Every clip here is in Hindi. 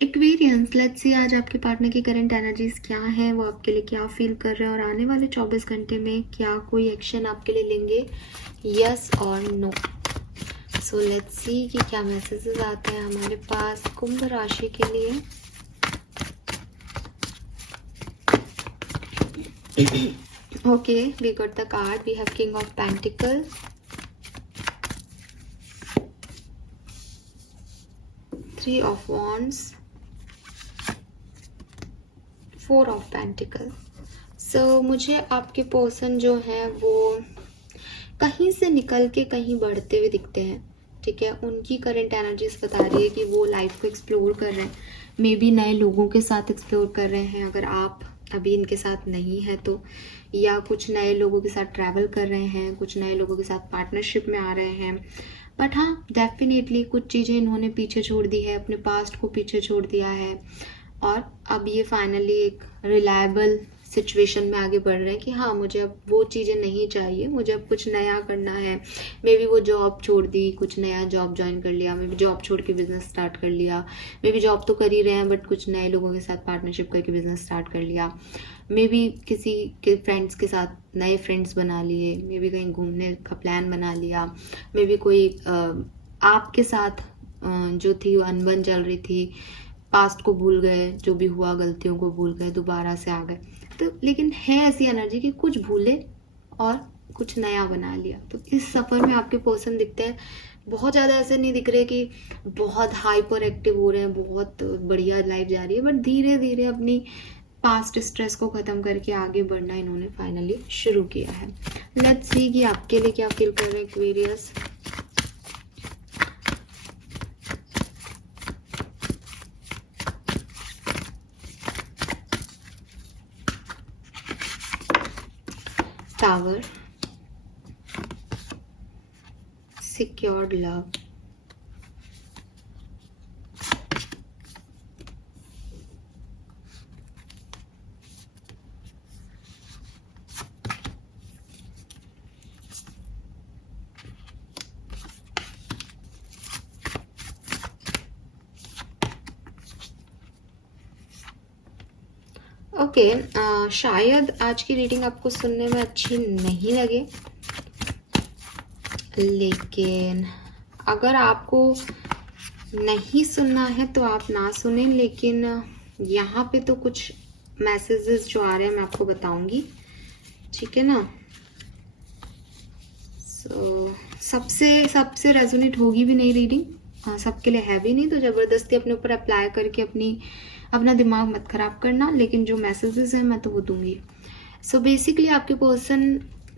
एक्वेरियंस, लेट्स सी आज आपके पार्टनर की करंट एनर्जीज क्या है, वो आपके लिए क्या फील कर रहे हैं और आने वाले 24 घंटे में क्या कोई एक्शन आपके लिए लेंगे, यस और नो। सो लेट्स सी कि क्या मैसेजेस आते हैं हमारे पास कुंभ राशि के लिए। Okay, we got the card, we have king of pentacle, three of wands, four of pentacle. So मुझे आपके पर्सन जो है वो कहीं से निकल के कहीं बढ़ते हुए दिखते हैं, ठीक है। उनकी करंट एनर्जीज बता रही है कि वो लाइफ को एक्सप्लोर कर रहे हैं, मे बी नए लोगों के साथ एक्सप्लोर कर रहे हैं अगर आप अभी इनके साथ नहीं है तो, या कुछ नए लोगों के साथ ट्रैवल कर रहे हैं, कुछ नए लोगों के साथ पार्टनरशिप में आ रहे हैं। बट हाँ, डेफिनेटली कुछ चीज़ें इन्होंने पीछे छोड़ दी है, अपने पास्ट को पीछे छोड़ दिया है और अब ये फाइनली एक रिलायबल सिचुएशन में आगे बढ़ रहे हैं कि हाँ, मुझे अब वो चीज़ें नहीं चाहिए, मुझे अब कुछ नया करना है। मे बी वो जॉब छोड़ दी, कुछ नया जॉब ज्वाइन कर लिया, मे बी जॉब छोड़ के बिजनेस स्टार्ट कर लिया, मे बी जॉब तो कर ही रहे हैं बट कुछ नए लोगों के साथ पार्टनरशिप करके बिजनेस स्टार्ट कर लिया, मे बी किसी के फ्रेंड्स के साथ नए फ्रेंड्स बना लिए, मे बी कहीं घूमने का प्लान बना लिया, मे बी कोई आपके साथ जो थी वो अनबन चल रही थी, पास्ट को भूल गए, जो भी हुआ गलतियों को भूल गए, दोबारा से आ गए। तो लेकिन है ऐसी एनर्जी कि कुछ भूले और कुछ नया बना लिया। तो इस सफ़र में आपके पर्सन दिखते हैं, बहुत ज़्यादा ऐसे नहीं दिख रहे कि बहुत हाइपर एक्टिव हो रहे हैं, बहुत बढ़िया लाइफ जा रही है, बट धीरे धीरे अपनी पास्ट स्ट्रेस को ख़त्म करके आगे बढ़ना इन्होंने फाइनली शुरू किया है। लेट्स सी कि आपके लिए क्या फील कर रहे हैं Aquarius. Tower, secured love, okay. शायद आज की रीडिंग आपको सुनने में अच्छी नहीं लगे, लेकिन अगर आपको नहीं सुनना है तो आप ना सुने, लेकिन यहाँ पे तो कुछ मैसेजेस जो आ रहे हैं मैं आपको बताऊंगी, ठीक है ना। सबसे रेजोनेट होगी भी नहीं रीडिंग, सबके लिए है भी नहीं, तो ज़बरदस्ती अपने ऊपर अप्लाई करके अपना दिमाग मत खराब करना, लेकिन जो मैसेजेस हैं मैं तो वो दूंगी। सो बेसिकली आपके पर्सन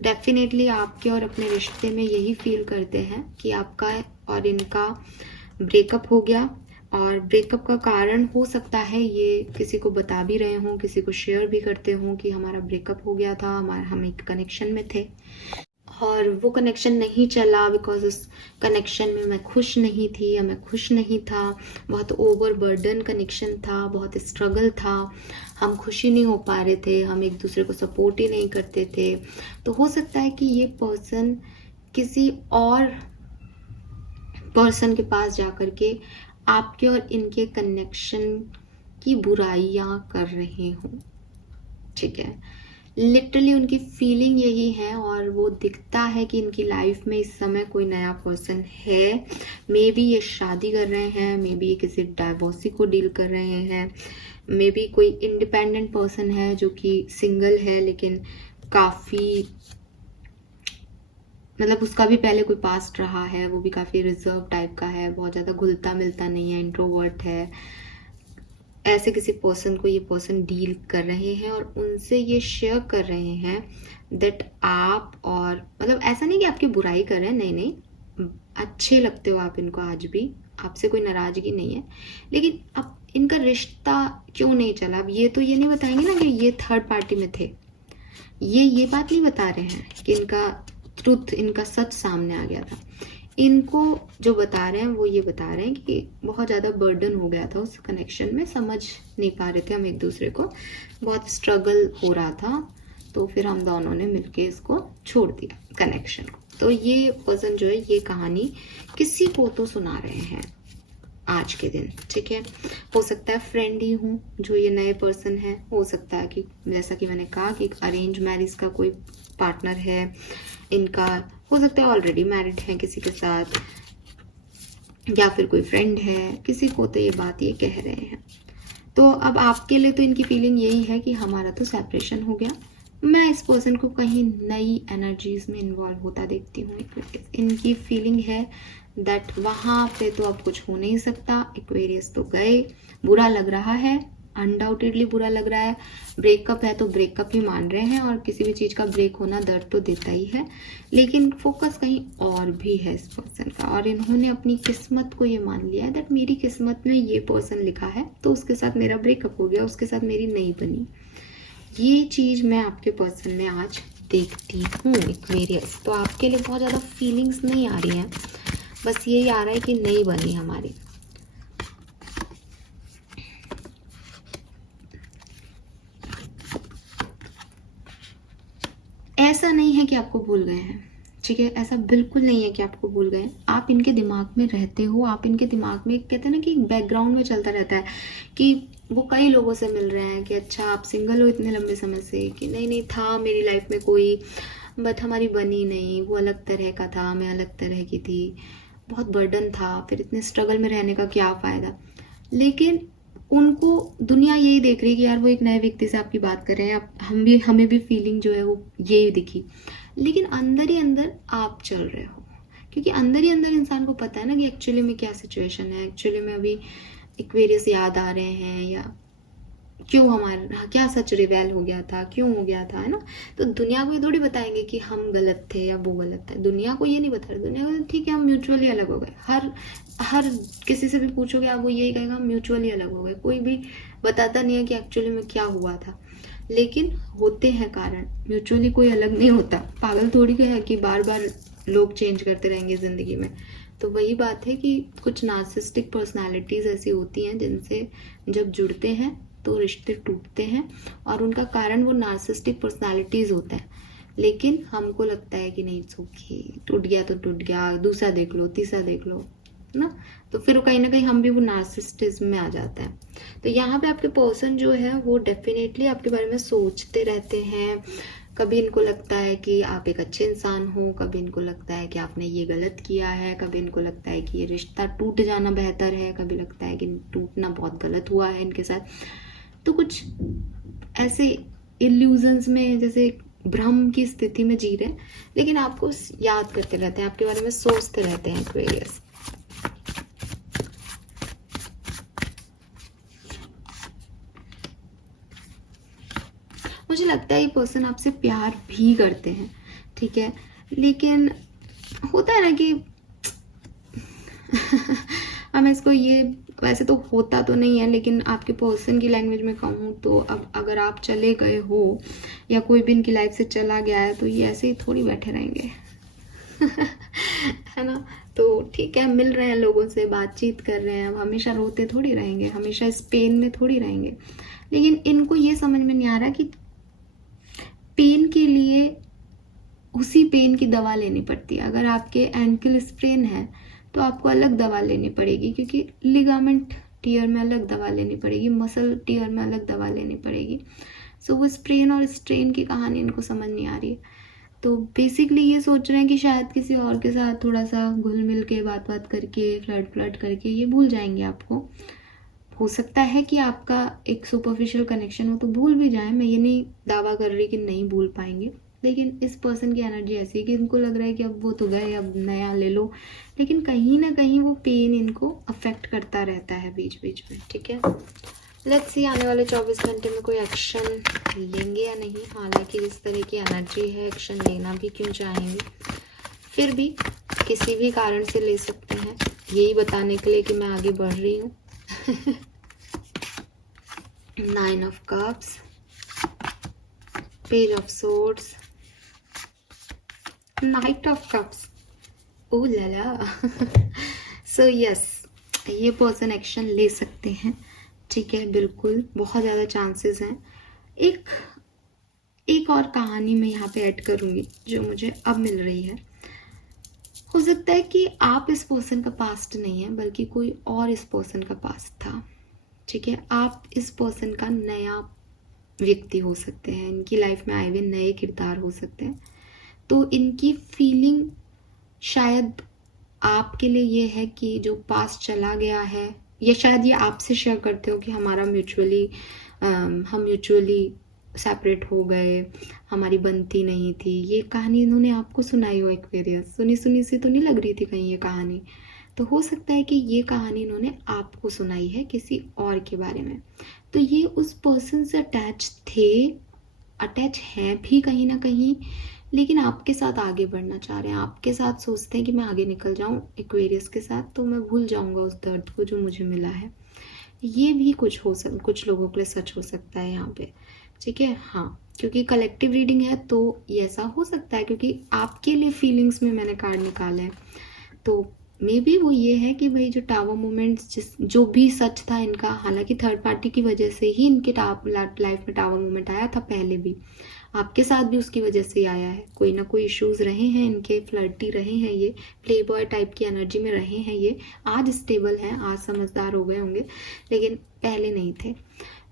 डेफिनेटली आपके और अपने रिश्ते में यही फील करते हैं कि आपका और इनका ब्रेकअप हो गया, और ब्रेकअप का कारण हो सकता है ये किसी को बता भी रहे हों, किसी को शेयर भी करते हों कि हमारा ब्रेकअप हो गया था, हम एक कनेक्शन में थे और वो कनेक्शन नहीं चला बिकॉज उस कनेक्शन में मैं खुश नहीं थी या मैं खुश नहीं था, बहुत ओवर बर्डन कनेक्शन था, बहुत स्ट्रगल था, हम खुशी नहीं हो पा रहे थे, हम एक दूसरे को सपोर्ट ही नहीं करते थे। तो हो सकता है कि ये पर्सन किसी और पर्सन के पास जा कर के आपके और इनके कनेक्शन की बुराइयां कर रहे हों, ठीक है। लिटरली उनकी फीलिंग यही है और वो दिखता है कि इनकी लाइफ में इस समय कोई नया पर्सन है। मे बी ये शादी कर रहे हैं, मे बी ये किसी डाइवोर्सी को डील कर रहे हैं, मे बी कोई इंडिपेंडेंट पर्सन है जो कि सिंगल है लेकिन काफ़ी मतलब उसका भी पहले कोई पास्ट रहा है, वो भी काफ़ी रिजर्व टाइप का है, बहुत ज़्यादा घुलता मिलता नहीं है, इंट्रोवर्ट है। ऐसे किसी पर्सन को ये पर्सन डील कर रहे हैं और उनसे ये शेयर कर रहे हैं दैट आप, और मतलब ऐसा नहीं कि आपकी बुराई कर रहे हैं, नहीं नहीं, अच्छे लगते हो आप इनको आज भी, आपसे कोई नाराज़गी नहीं है, लेकिन अब इनका रिश्ता क्यों नहीं चला। अब ये तो ये नहीं बताएंगे ना कि ये थर्ड पार्टी में थे, ये बात नहीं बता रहे हैं कि इनका ट्रुथ, इनका सच सामने आ गया था। इनको जो बता रहे हैं वो ये बता रहे हैं कि बहुत ज़्यादा बर्डन हो गया था उस कनेक्शन में, समझ नहीं पा रहे थे हम एक दूसरे को, बहुत स्ट्रगल हो रहा था, तो फिर हम दोनों ने मिलके इसको छोड़ दिया कनेक्शन को। तो ये पर्सन जो है ये कहानी किसी को तो सुना रहे हैं आज के दिन, ठीक है। हो सकता है फ्रेंड ही हूँ जो ये नए पर्सन है, हो सकता है कि जैसा कि मैंने कहा कि अरेंज मैरिज का कोई पार्टनर है इनका, हो सकता है ऑलरेडी मैरिड है किसी के साथ, या फिर कोई फ्रेंड है, किसी को तो ये बात ये कह रहे हैं। तो अब आपके लिए तो इनकी फीलिंग यही है कि हमारा तो सेपरेशन हो गया, मैं इस पर्सन को कहीं नई एनर्जीज में इन्वॉल्व होता देखती हूँ। इनकी फीलिंग है दैट वहाँ पे तो अब कुछ हो नहीं सकता, एक्वेरियस तो गए, बुरा लग रहा है, अनडाउटेडली बुरा लग रहा है। ब्रेकअप है तो ब्रेकअप ही मान रहे हैं, और किसी भी चीज़ का ब्रेक होना दर्द तो देता ही है, लेकिन फोकस कहीं और भी है इस पर्सन का। और इन्होंने अपनी किस्मत को ये मान लिया है दैट मेरी किस्मत में ये पर्सन लिखा है, तो उसके साथ मेरा ब्रेकअप हो गया, उसके साथ मेरी नहीं बनी। ये चीज़ मैं आपके पर्सन में आज देखती हूँ एक्वेरियस। तो आपके लिए बहुत ज़्यादा फीलिंग्स नहीं आ रही हैं, बस यही आ रहा है कि नहीं बनी हमारी। ऐसा नहीं है कि आपको भूल गए हैं, ठीक है, ऐसा बिल्कुल नहीं है कि आपको भूल गए। आप इनके दिमाग में रहते हो, आप इनके दिमाग में, कहते हैं ना कि बैकग्राउंड में चलता रहता है कि वो कई लोगों से मिल रहे हैं कि अच्छा आप सिंगल हो इतने लंबे समय से, कि नहीं नहीं था मेरी लाइफ में कोई, बट हमारी बनी नहीं, वो अलग तरह का था, मैं अलग तरह की थी, बहुत बर्डन था, फिर इतने स्ट्रगल में रहने का क्या फ़ायदा। लेकिन उनको दुनिया यही देख रही है कि यार वो एक नए व्यक्ति से आपकी बात कर रहे हैं, हमें भी फीलिंग जो है वो यही दिखी, लेकिन अंदर ही अंदर आप चल रहे हो, क्योंकि अंदर ही अंदर इंसान को पता है ना कि एक्चुअली में क्या सिचुएशन है, एक्चुअली में अभी एक्वेरियस याद आ रहे हैं, या क्यों हमारा क्या सच रिवेल हो गया था, क्यों हो गया था, है ना। तो दुनिया को ये थोड़ी बताएंगे कि हम गलत थे या वो गलत था, दुनिया को ये नहीं बता रहे, दुनिया को ठीक है हम म्यूचुअली अलग हो गए। हर किसी से भी पूछोगे आप वो यही कहेगा हम म्यूचुअली अलग हो गए, कोई भी बताता नहीं है कि एक्चुअली में क्या हुआ था। लेकिन होते हैं कारण, म्यूचुअली कोई अलग नहीं होता, पागल थोड़ी है कि बार बार लोग चेंज करते रहेंगे ज़िंदगी में। तो वही बात है कि कुछ नार्सिसिस्टिक पर्सनालिटीज़ ऐसी होती हैं जिनसे जब जुड़ते हैं तो रिश्ते टूटते हैं, और उनका कारण वो नार्सिसिस्टिक पर्सनालिटीज़ होता है। लेकिन हमको लगता है कि नहीं इट्स ओके, टूट गया तो टूट गया, दूसरा देख लो, तीसरा देख लो ना, तो फिर कहीं ना कहीं हम भी वो नार्सिसिज्म में आ जाता है। तो यहाँ पे आपके पर्सन जो है वो डेफिनेटली आपके बारे में सोचते रहते हैं। कभी इनको लगता है कि आप एक अच्छे इंसान हो, कभी इनको लगता है कि आपने ये गलत किया है, कभी इनको लगता है कि ये रिश्ता टूट जाना बेहतर है, कभी लगता है कि टूटना बहुत गलत हुआ है इनके साथ। तो कुछ ऐसे इल्यूजन्स में, जैसे भ्रम की स्थिति में जी रहे हैं, लेकिन आपको याद करते रहते हैं, आपके बारे में सोचते रहते हैं एक्वेरियस। मुझे लगता है ये पर्सन आपसे प्यार भी करते हैं, ठीक है, लेकिन होता है ना कि हम इसको, ये वैसे तो होता तो नहीं है, लेकिन आपके पर्सन की लैंग्वेज में कहूँ तो अब अगर आप चले गए हो या कोई भी इनकी लाइफ से चला गया है तो ये ऐसे ही थोड़ी बैठे रहेंगे है ना। तो ठीक है, मिल रहे हैं लोगों से, बातचीत कर रहे हैं, अब हमेशा रोते थोड़ी रहेंगे, हमेशा इस पेन में थोड़ी रहेंगे। लेकिन इनको ये समझ में नहीं आ रहा कि पेन के लिए उसी पेन की दवा लेनी पड़ती है। अगर आपके एंकल स्प्रेन है तो आपको अलग दवा लेनी पड़ेगी, क्योंकि लिगामेंट टीयर में अलग दवा लेनी पड़ेगी, मसल टीयर में अलग दवा लेनी पड़ेगी। सो वो स्प्रेन और स्ट्रेन की कहानी इनको समझ नहीं आ रही है। तो बेसिकली ये सोच रहे हैं कि शायद किसी और के साथ थोड़ा सा घुल मिल के बात करके फ्लर्ट करके ये भूल जाएंगे आपको। हो सकता है कि आपका एक सुपरफिशियल कनेक्शन हो तो भूल भी जाए, मैं ये नहीं दावा कर रही कि नहीं भूल पाएंगे, लेकिन इस पर्सन की एनर्जी ऐसी है कि इनको लग रहा है कि अब वो तो गए, अब नया ले लो, लेकिन कहीं ना कहीं वो पेन इनको अफेक्ट करता रहता है बीच बीच में, ठीक है। लेट्स सी आने वाले 24 घंटे में कोई एक्शन लेंगे या नहीं। हालांकि जिस तरह की एनर्जी है एक्शन लेना भी क्यों चाहेंगे, फिर भी किसी भी कारण से ले सकते हैं, यही बताने के लिए कि मैं आगे बढ़ रही हूँ। 9 of Cups, Page of Swords, Knight of Cups, oh Lala. So yes, ये पर्सन एक्शन ले सकते हैं, ठीक है, बिल्कुल बहुत ज़्यादा चांसेस हैं। एक और कहानी मैं यहाँ पे ऐड करूँगी जो मुझे अब मिल रही है। हो सकता है कि आप इस पर्सन का पास्ट नहीं है, बल्कि कोई और इस पर्सन का पास्ट था। ठीक है, आप इस पर्सन का नया व्यक्ति हो सकते हैं, इनकी लाइफ में आए हुए नए किरदार हो सकते हैं। तो इनकी फीलिंग शायद आपके लिए ये है कि जो पास्ट चला गया है, या शायद ये आपसे शेयर करते हो कि हमारा हम म्यूचुअली सेपरेट हो गए, हमारी बनती नहीं थी। ये कहानी इन्होंने आपको सुनाई हो एक्वेरियस, सुनी सुनी सी तो नहीं लग रही थी कहीं ये कहानी। तो हो सकता है कि ये कहानी इन्होंने आपको सुनाई है किसी और के बारे में। तो ये उस पर्सन से अटैच हैं भी कहीं ना कहीं, लेकिन आपके साथ आगे बढ़ना चाह रहे हैं, आपके साथ सोचते हैं कि मैं आगे निकल जाऊं एक्वेरियस के साथ, तो मैं भूल जाऊंगा उस दर्द को जो मुझे मिला है। ये भी कुछ लोगों के लिए सच हो सकता है यहाँ पे। ठीक है, हाँ, क्योंकि कलेक्टिव रीडिंग है तो ये ऐसा हो सकता है, क्योंकि आपके लिए फीलिंग्स में मैंने कार्ड निकाला है। तो मे बी वो ये है कि भाई जो टावर मोमेंट्स जो भी सच था इनका, हालांकि थर्ड पार्टी की वजह से ही इनके लाइफ में टावर मोमेंट आया था, पहले भी आपके साथ भी उसकी वजह से आया है। कोई ना कोई इश्यूज रहे हैं इनके, फ्लर्टी रहे हैं, ये प्ले बॉय टाइप की एनर्जी में रहे हैं। ये आज स्टेबल हैं, आज समझदार हो गए होंगे, लेकिन पहले नहीं थे।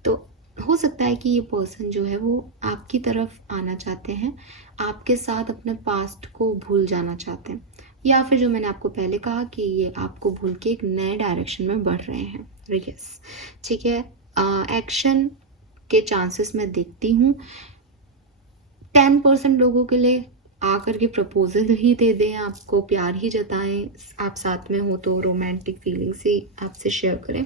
तो हो सकता है कि ये पर्सन जो है वो आपकी तरफ आना चाहते हैं, आपके साथ अपने पास्ट को भूल जाना चाहते हैं, या फिर जो मैंने आपको पहले कहा कि ये आपको भूल के एक नए डायरेक्शन में बढ़ रहे हैं। यस, ठीक है, एक्शन के चांसेस मैं देखती हूँ। 10% लोगों के लिए आकर के प्रपोजल ही दे दें, आपको प्यार ही जताएं, आप साथ में हो तो रोमांटिक फीलिंग्स ही आपसे शेयर करें,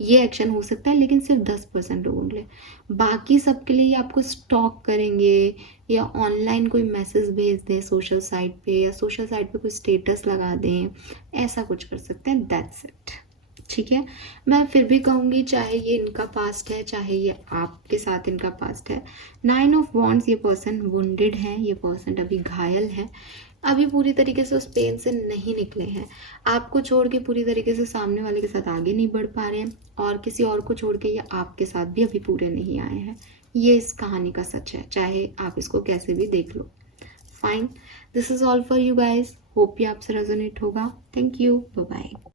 ये एक्शन हो सकता है। लेकिन सिर्फ 10% लोगों के लिए, बाकी सबके लिए ये आपको स्टॉक करेंगे, या ऑनलाइन कोई मैसेज भेज दें सोशल साइट पे, या सोशल साइट पे कोई स्टेटस लगा दें, ऐसा कुछ कर सकते हैं। That's it. ठीक है, मैं फिर भी कहूँगी, चाहे ये इनका पास्ट है, चाहे ये आपके साथ इनका पास्ट है, 9 ऑफ वॉन्ड्स, ये पर्सन वुंडेड है, ये पर्सन अभी घायल है, अभी पूरी तरीके से उस पेन से नहीं निकले हैं। आपको छोड़ के पूरी तरीके से सामने वाले के साथ आगे नहीं बढ़ पा रहे हैं, और किसी और को छोड़ के ये आपके साथ भी अभी पूरे नहीं आए हैं। ये इस कहानी का सच है, चाहे आप इसको कैसे भी देख लो। Fine, this is all for you guys, hope ये आपसे रेजोनेट होगा। Thank you, bye bye.